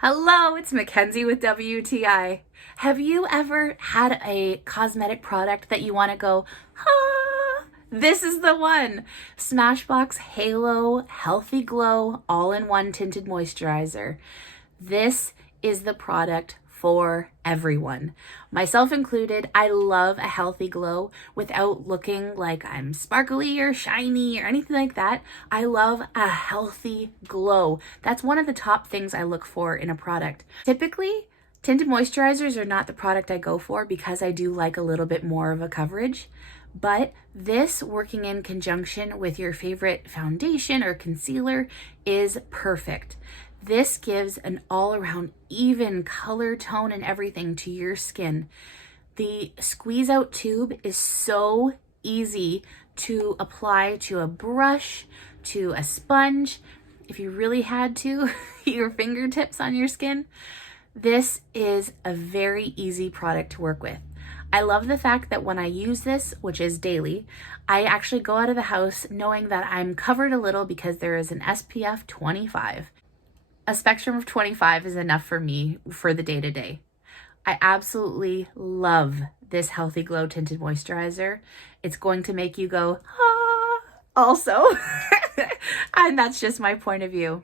Hello, it's Mackenzie with WTI. Have you ever had a cosmetic product that you want to go, ah, this is the one? SmashBox Halo Healthy Glow All-in-One Tinted Moisturizer. This is the product for everyone, myself included. I love a healthy glow without looking like I'm sparkly or shiny or anything like that. I love a healthy glow. That's one of the top things I look for in a product. Typically, tinted moisturizers are not the product I go for because I do like a little bit more of a coverage. But this, working in conjunction with your favorite foundation or concealer, is perfect. This gives an all-around even color tone and everything to your skin. The squeeze out tube is so easy to apply to a brush, to a sponge, if you really had to, your fingertips on your skin. This is a very easy product to work with. I love the fact that when I use this, which is daily, I actually go out of the house knowing that I'm covered a little because there is an SPF 25. A spectrum of 25 is enough for me for the day-to-day. I absolutely love this Healthy Glow Tinted Moisturizer. It's going to make you go, ah, also. And that's just my point of view.